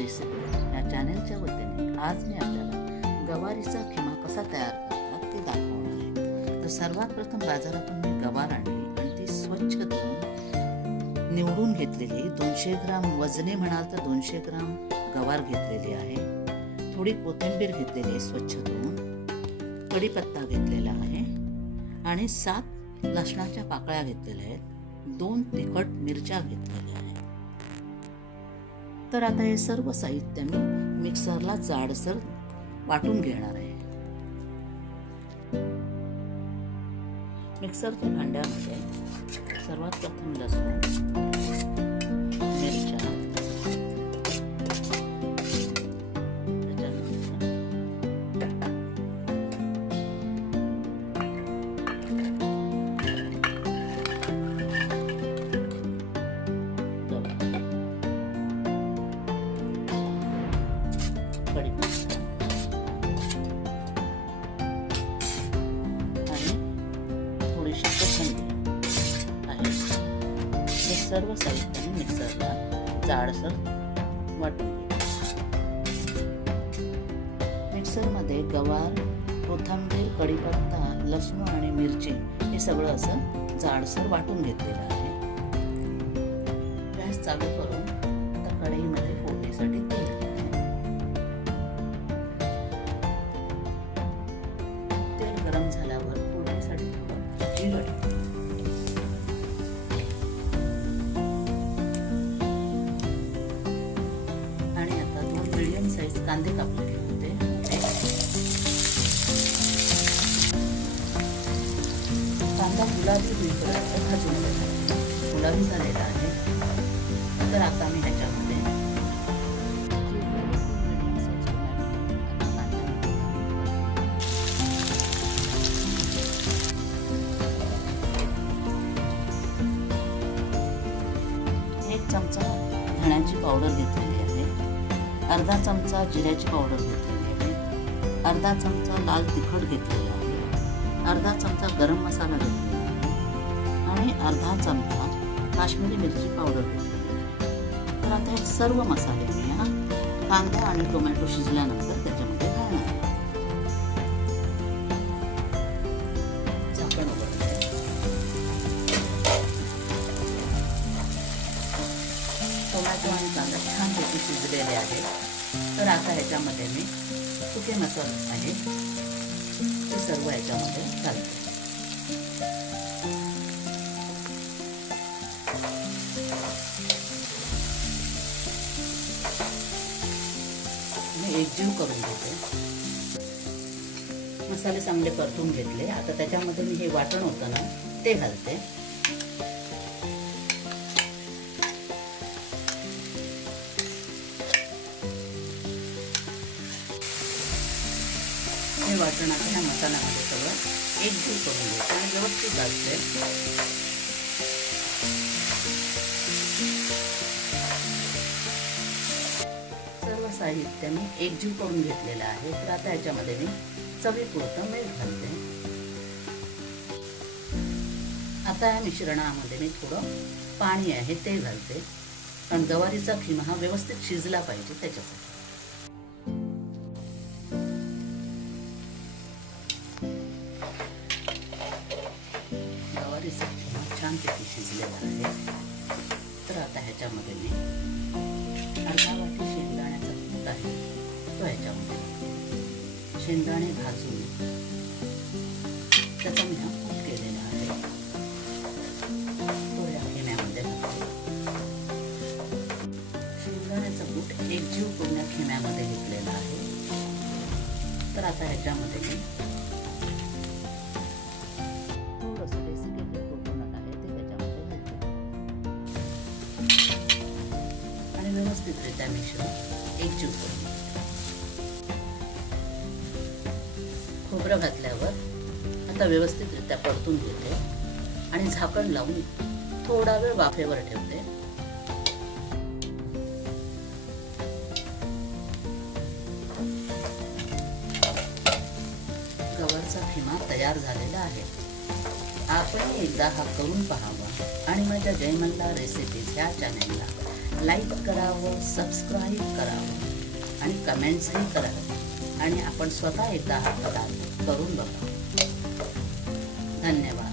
Recipe या चॅनेलच्या वतीने आज मी आपल्याला गवारीचा खिमा कसा तयार करतात ते दाखवणार आहे. तर सर्वात प्रथम बाजारातून मी गवार आणली आणि ती स्वच्छ धुवून निवडून घेतलेली. दोनशे ग्राम वजने म्हणाल तर दोनशे ग्राम गवार घेतलेली आहे. थोडी कोथिंबीर घेतलेली आहे स्वच्छ धुवून. कढीपत्ता घेतलेला आहे. आणि सात लसणाच्या पाकळ्या घेतलेल्या आहेत. दोन तिखट मिरच्या घेतलेल्या आहेत. तर आता हे सर्व साहित्य मी मिक्सरला जाडसर वाटून घेणार आहे. मिक्सरच्या भांड्यामध्ये सर्वात प्रथम लसूण. सर्व साहित्याने मिक्सरला जाडसर वाटून मिक्सरमध्ये गवार कोथंबीर कढीपत्ता लसूण आणि मिरची हे सगळं असं जाडसर वाटून घेतलेलं आहे. गॅस चालू करून आता कढईमध्ये साईज कांदे कापलेले होते ते कांदा गुलाबी होईपर्यंत भाजून घ्यायचा गुलाबी झालेला आहे तर आता मी ह्याच्यामध्ये medium size tomato आता कांद्यामध्ये एक चमचा धण्याची पावडर घेतलेली आहे अर्धा चमचा जिऱ्याची पावडर घेतलेली आहे. अर्धा चमचा लाल तिखट घेतलेला आहे. अर्धा चमचा गरम मसाला घेतलेला आहे. आणि अर्धा चमचा काश्मीरी मिरची पावडर घेतलेली आहे. तर आता हे सर्व मसाले मी हा कांदा आणि टोमॅटो शिजल्यानंतर त्याच्यामध्ये घालणार आहे. टोमॅटो आणि कांदा. तर आता ह्याच्यामध्ये मी सुके मसाले आहे ते सर्व ह्याच्यामध्ये घालते. मी एकजीव करून घेते. मसाले चांगले परतून घेतले. आता त्याच्यामध्ये मी हे वाटण होतं ना ते घालते. वाटण आता ह्या मसाल्यामध्ये सगळं. एकजीव करून घ्यायचं आणि व्यवस्थित घालते सर्व साहित्य मी एकजीव करून घेतलेलं आहे. तर आता ह्याच्यामध्ये मी चवीपुरतं मीठ घालते. आता या मिश्रणामध्ये मी थोडं पाणी आहे ते घालते. कारण गवारीचा खिमा हा व्यवस्थित शिजला पाहिजे त्याच्यासाठी. खिमा शिजलेला आहे. तर आता ह्याच्यामध्ये मी अर्धा वाटी शेंगदाण्याचा कूट आहे. तो ह्याच्यामध्ये शेंगदाणे भाजून त्याचा मी हा कूट केलेला आहे. तो या खिम्यामध्ये शेंगदाण्याचा कूट एकजीव पूर्ण खिम्यामध्ये घेतलेला आहे. तर आता ह्याच्यामध्ये मी आणि मिश्रण एकजीव करून खोबरं घातल्यावर आता व्यवस्थितरित्या परतून घेते. आणि झाकण लावून थोडा वेळ वाफेवर ठेवते. गवारचा फिमा तयार झालेला आहे. आपण एकदा हा करून पहावा आणि माझ्या जयमल्ला रेसिपीज ह्या चॅनेलला लाईक करावं सबस्क्राईब करावं आणि कमेंट्सही करावं. आणि आपण स्वतः एकदा हा पदार्थ करून बघा. धन्यवाद.